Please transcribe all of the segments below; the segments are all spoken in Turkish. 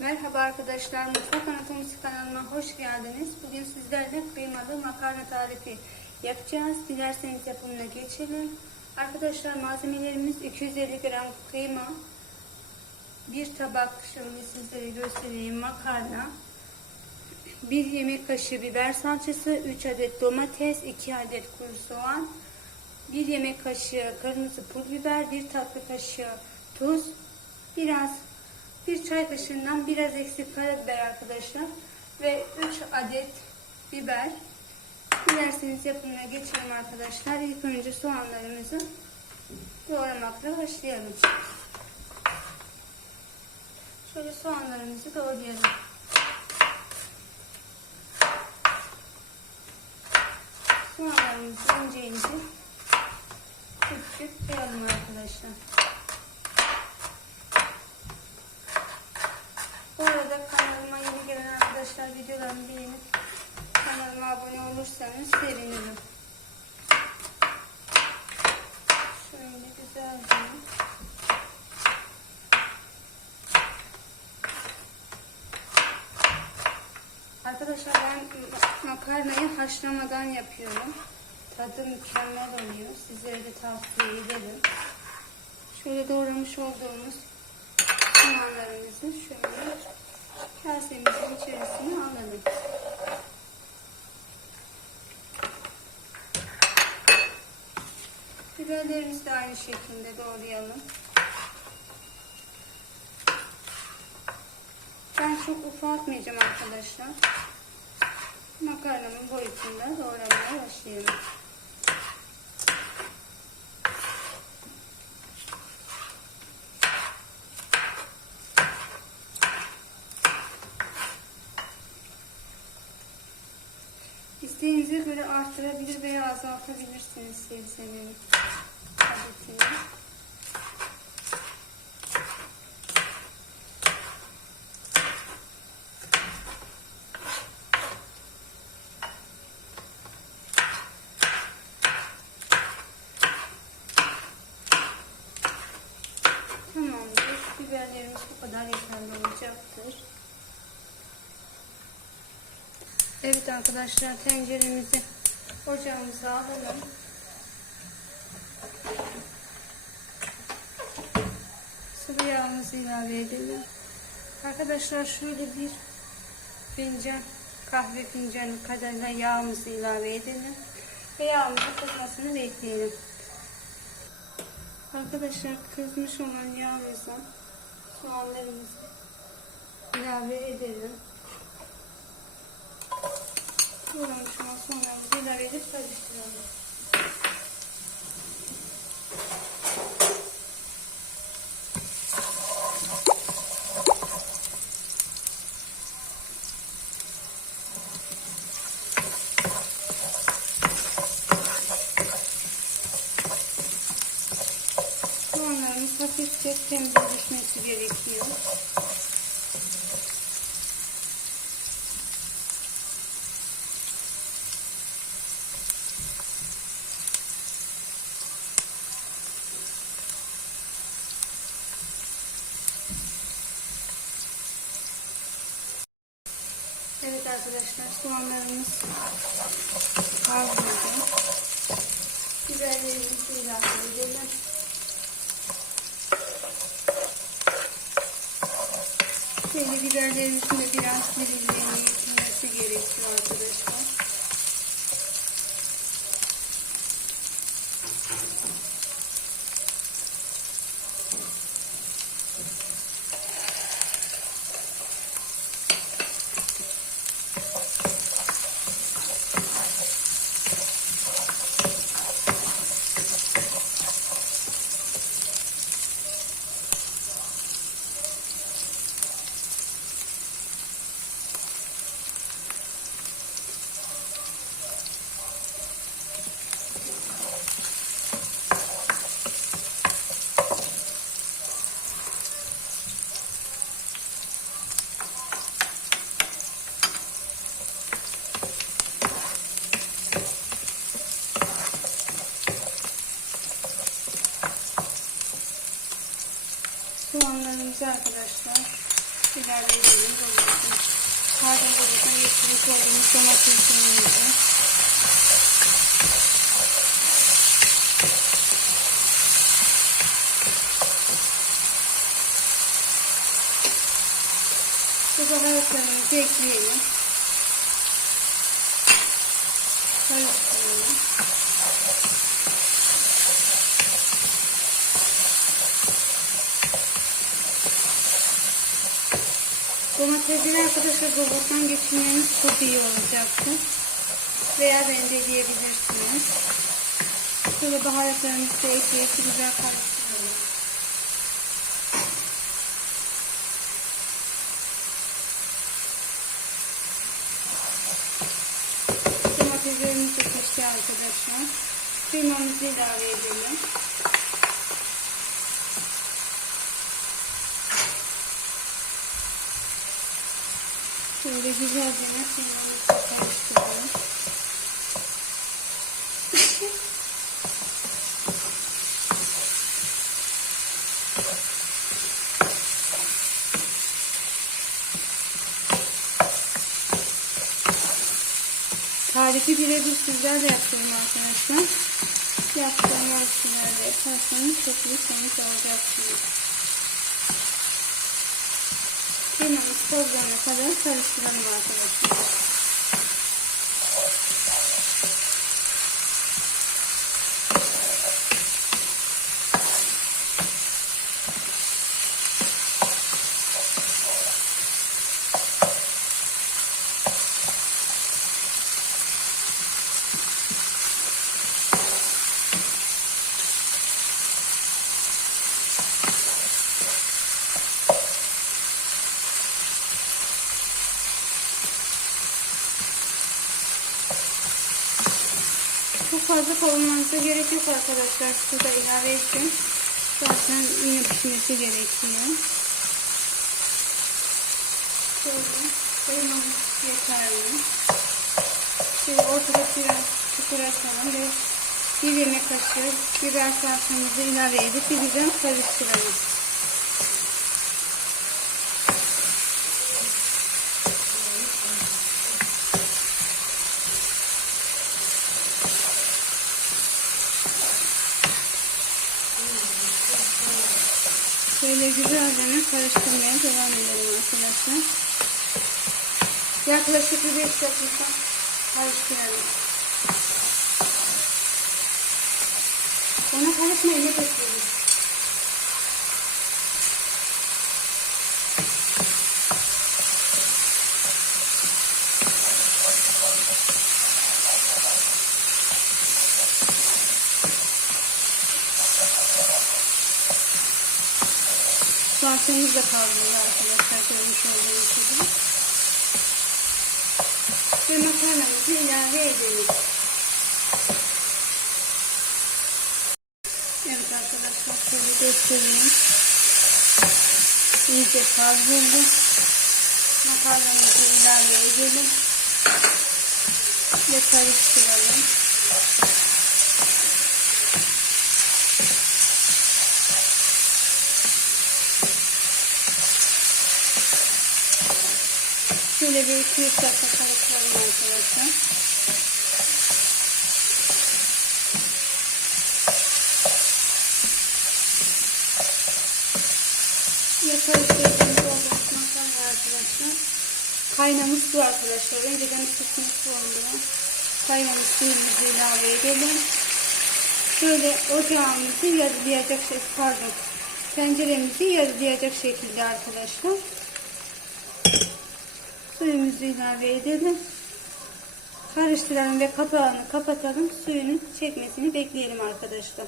Merhaba arkadaşlar, Mutfak Anatomisi kanalıma hoş geldiniz. Bugün sizlerle kıymalı makarna tarifi yapacağız. Dilerseniz yapımına geçelim. Arkadaşlar malzemelerimiz 250 gram kıyma, bir tabak şöyle sizlere göstereyim makarna, bir yemek kaşığı biber salçası, 3 adet domates, 2 adet kuru soğan, bir yemek kaşığı kırmızı pul biber, bir tatlı kaşığı tuz, biraz bir çay kaşığından biraz eksik karabiber arkadaşlar ve 3 adet biber. Dilerseniz yapımına geçelim arkadaşlar. İlk önce soğanlarımızı doğramakla başlayalım. Şöyle soğanlarımızı doğrayalım. Soğanlarımızı ince ince küp küp arkadaşlar. Bu arada kanalıma yeni gelen arkadaşlar videolarımı beğenip kanalıma abone olursanız sevinirim. Şöyle güzelce Arkadaşlar ben makarnayı haşlamadan yapıyorum. Tadı mükemmel oluyor. Sizlere de tavsiye ederim. Şöyle doğramış olduğumuz soğanlarımızı şöyle kasemizin içerisine alalım. Biberlerimizi de aynı şekilde doğrayalım. Ben çok ufaltmayacağım arkadaşlar. Makarnamın boyutunda doğramaya başlayalım. Göre artırabilir veya azaltabilirsiniz sebzenin adetini. Tamamdır. Biberlerimiz bu kadar yeterli olacaktır. Evet arkadaşlar tenceremizi ocağımıza alalım. Sıvı yağımızı ilave edelim. Arkadaşlar şöyle bir fincan kahve fincanı kadarıyla yağımızı ilave edelim. Ve yağımızın kızmasını bekleyelim. Arkadaşlar kızmış olan yağımıza soğanlarımızı ilave edelim. Doğramış olan soğanlarımızı ilave edip karıştıralım. Soğanlarımız hafifçe temizleşmesi gerekiyor. Evet arkadaşlar soğanlarımız kavruldu. Biberlerimizi ilave edelim. Şöyle biberlerimizin de biraz yetinmesi gerekiyor arkadaşlar. Soğanlarımızı arkadaşlar ilave edelim. Domatesini. Pardon dolaptan geçirmiş olduğumuz domateslerimizi. Bu baharatlarımızı ekleyelim. Karıştıralım. Domatesleri arkadaşlar dolaptan geçirmeniz çok iyi olacaktır. Veya rendeleyebilirsiniz. Şöyle baharatlarımızı da ekleyip güzel karıştıralım. Domateslerimiz de pişti arkadaşlar. Kıymamızı ilave edelim. Şöyle güzelce kıymamızı karıştıralım. Tarifi birebir sizler de yaptırın arkadaşlar. Yaptığım ölçülerde yaparsanız çok iyi sonuç alacaksınız. Kıymamız tozlarına kadar karıştıralım arkadaşlar. Fazla kavurmanıza gerek yok arkadaşlar. Su da ilave ettim. Zaten yine pişmesi gerekiyor. Şöyle yeterli. Şimdi ortada biraz çukur açalım ve bir yemek kaşığı biber salçamızı ilave edip bir güzel karıştıralım. Şöyle güzelce karıştırmaya devam edelim arkadaşlar. Yaklaşık bir 5 dakika karıştıralım. Ona karışmayın ne Salçamız da kavruldu arkadaşlar görmüş olduğunuz gibi. Ve makarnamızı ilave edelim. Evet arkadaşlar şöyle göstereyim. İyice kavruldu. Makarnamızı ilave edelim. Ve karıştıralım. Şöyle bir 200 dakika karıştıralım arkadaşlar. Karıştırdığımız olduğumuz makarna arkadaşlar. Kaynamış su arkadaşlar. Önceden ısıtmış su oldu. Kaynamış suyumuzu ilave edelim. Şöyle ocağımızı yarılayacak şey, pardon. Tenceremizi yarılayacak şekilde arkadaşlar. Suyumuzu ilave edelim. Karıştıralım ve kapağını kapatalım. Suyunun çekmesini bekleyelim arkadaşlar.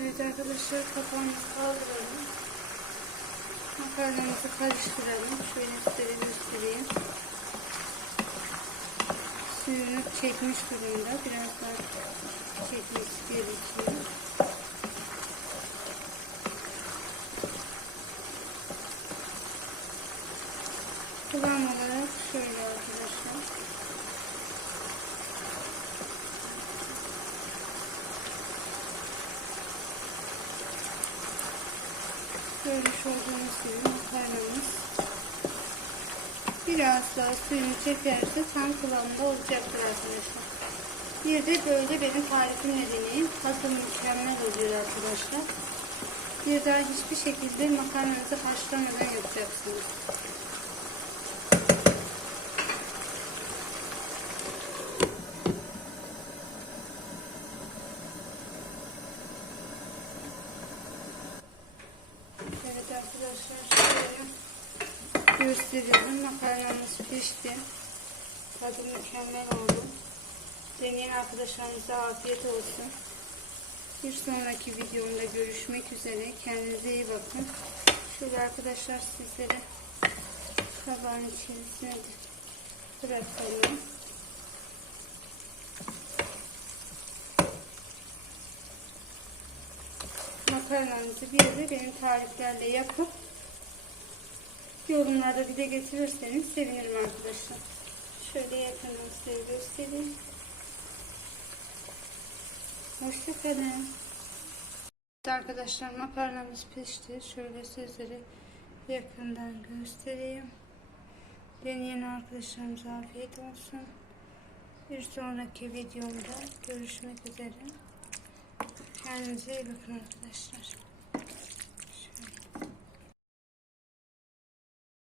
Evet arkadaşlar kapağımızı kaldıralım. Makarnamızı karıştıralım. Şöyle size göstereyim. Suyunu çekmiş durumda. Biraz daha çekmesi gerekiyor. Kıvam olarak şöyle arkadaşlar. Görmüş olduğunuz gibi makarnamız biraz daha suyunu çekerse tam kıvamda olacaktır arkadaşlar. Bir de böyle benim tarifimle deneyin. Tadı mükemmel oluyor arkadaşlar. Bir daha hiçbir şekilde makarnanızı haşlamadan yapacaksınız. Evet arkadaşlar şöyle gösteriyorum. Makarnamız pişti. Tadı mükemmel oldu. Deneyen arkadaşlarımıza afiyet olsun. Bir sonraki videomda görüşmek üzere. Kendinize iyi bakın. Şöyle arkadaşlar sizlere kabağın içerisine de bırakalım. Makarnanızı bir de benim tariflerle yapıp yorumlarda dile getirirseniz sevinirim arkadaşlar. Şöyle yakından size göstereyim. Hoşçakalın. Arkadaşlar makarnamız pişti. Şöyle sizlere yakından göstereyim. Deneyen arkadaşlarımıza afiyet olsun. Bir sonraki videomda görüşmek üzere. Kendinize iyi bakın arkadaşlar.